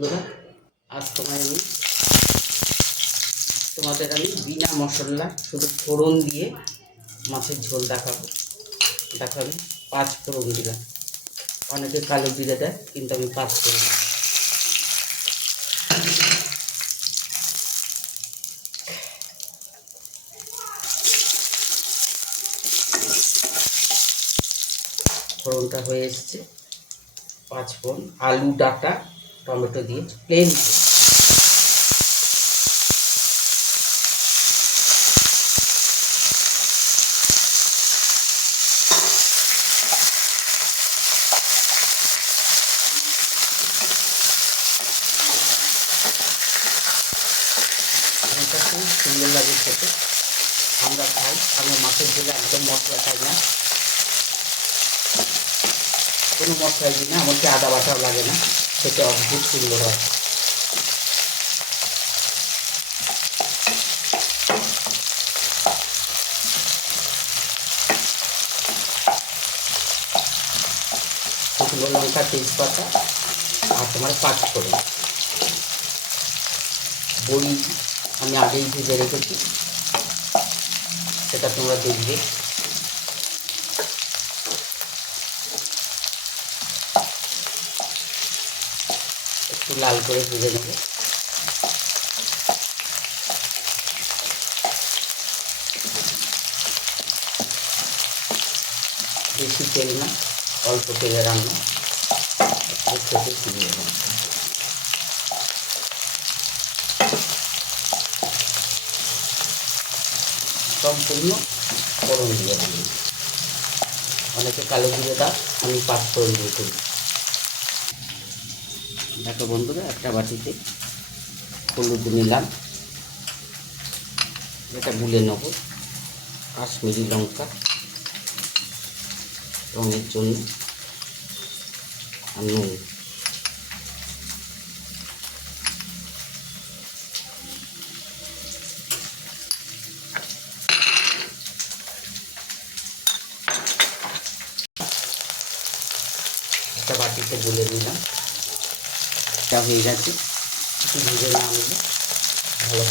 বন্ধুরা, আজ তোমায় আমি তোমাদের আমি বিনা মশলা শুধু ফোড়ন দিয়ে মাছের ঝোল দেখাবো। দেখো আমি পাঁচ ফোড়ন দিলাম। অনেকে কালো জিরে দেয়, কিন্তু আমি পাঁচ ফোড়ন। ফোড়নটা হয়ে এসছে। পাঁচ ফোড়ন, আলু ডাটা টমেটো দিয়ে প্লেন খুব সুন্দর লাগে খেতে। আমরা খাই, আমরা মাছের ঝোলে একদম মশলা খাই না। কোনো মশলাই দিই না এমনকি আদা বাটাও লাগে না। খেতে অদ্ভুত সুন্দর হয়। শুকনো লঙ্কা তেজপাতা আর তোমার পাঁচ ফোড়ন বড়ি আমি আগেই ভেজে রেখেছি সেটা তোমরা দেখবে। একটু লাল করে ভেজে নেব। বেশি তেল না, অল্প তেলে রান্না। খেতে সুবিধা সম্পূর্ণ ফোড়ন দিয়ে দিই অনেকে কালো জিরে দাও, আমি পাঁচ ফোড়ন দিয়ে করি দেখো বন্ধুরা, একটা বাটিতে হলুদ নিলাম। এটা গুলে নেব। কাশ্মীরি লঙ্কা রঙের জন্য নুন। একটা বাটিতে গুলে নিলাম। এটা হয়ে গেছে। ভেজে না নিলে ভালো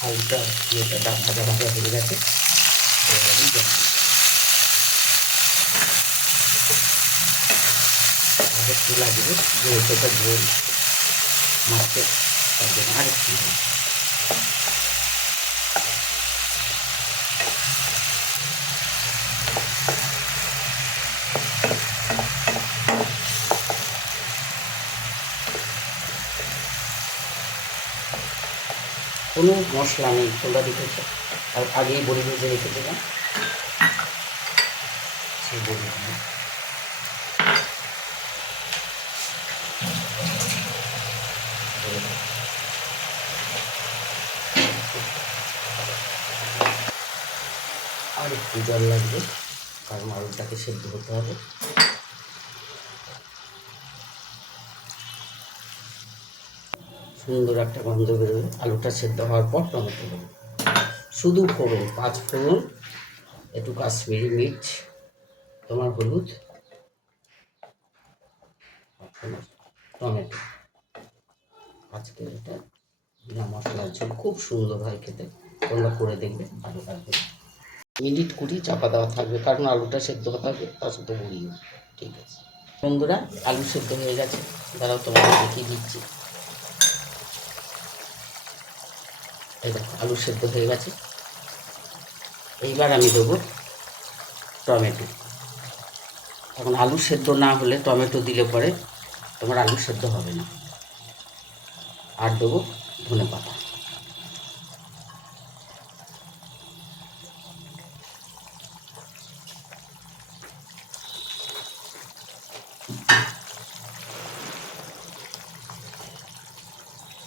হালকা ইয়েটা ডাক ভাজা ভাজা হয়ে গেছে এবার আমি জল দিই। আর একটু লাগবে যেহেতু এটা ঝোল মাছের তার জন্য আর একটু কোনো মশলা নেই, তোমরা দেখেছ আর আগেই বড়ি ভেজে রেখেছিলাম সেই বড়ি। আর একটু জল লাগবে, কারণ আলুটাকে সেদ্ধ হতে হবে। সুন্দর একটা গন্ধ বেরোবে, আলুটা সেদ্ধ হওয়ার পর টমেটো দেবো। শুধু ফোড়ন, পাঁচ ফোড়ন, একটু কাশ্মীরি মির্চ, তোমার হলুদ, টমেটো। আজকে এটা বিনা মশলার ঝোল, খুব সুন্দর হয় খেতে। তোমরা করে দেখবে, ভালো লাগবে। মিনিট কুড়ি চাপা দেওয়া থাকবে, কারণ আলুটা সেদ্ধ হবে, তার সাথে বড়িও ঠিক আছে। বন্ধুরা, আলু সেদ্ধ হয়ে গেছে। দাঁড়াও তোমাকে দেখিয়ে দিচ্ছি। এই দেখো, আলু সেদ্ধ হয়ে গেছে। এইবার আমি দেবো টমেটো। এখন আলু সেদ্ধ না হলে টমেটো দিলে পরে তোমার আলু সেদ্ধ হবে না। আর দেবো ধনে পাতা।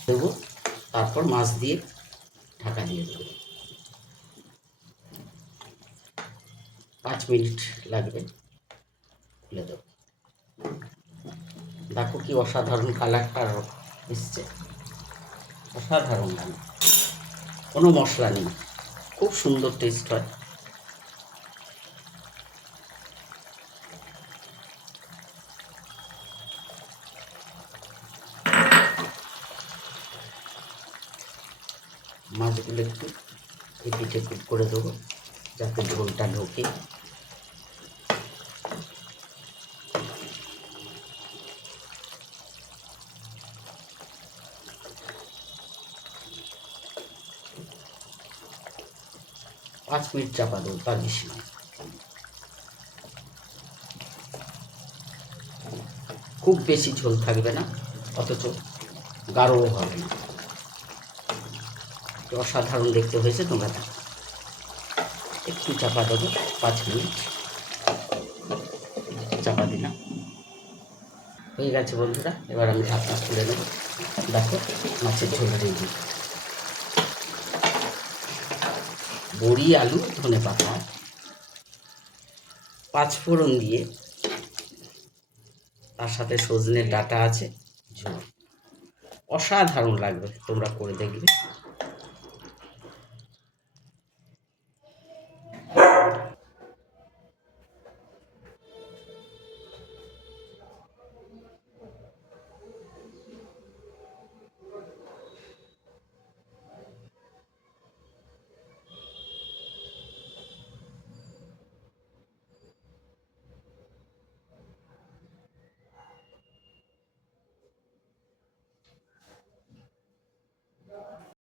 দেবো, তারপর মাছ দিয়ে ঢাকা দিয়ে দেবো। পাঁচ মিনিট লাগবে খুলে দেব। দেখো কি অসাধারণ কালারটা এসছে। অসাধারণ লাগে কোনো মশলা নেই। খুব সুন্দর টেস্ট হয়। মাছগুলো একটু পিঠে কুক করে দেবো, যাতে ঝোলটা ঢোকে। পাঁচ মিনিট চাপা দেবো তার বেশি খুব বেশি ঝোল থাকবে না, অথচ গাঢ়ও হবে না। অসাধারণ দেখতে হয়েছে, তোমরা দেখো। একটু চাপা দেবো, পাঁচ মিনিট। চাপা দিলাম। হয়ে গেছে বন্ধুরা, এবার আমি ঢাকনা খুলে নেব। দেখো, মাছের ঝোল রেডি বড়ি, আলু, ধনে পাতা, পাঁচ ফোড়ন দিয়ে তার সাথে সজনের ডাটা আছে, ঝোল। অসাধারণ লাগবে, তোমরা করে দেখবে।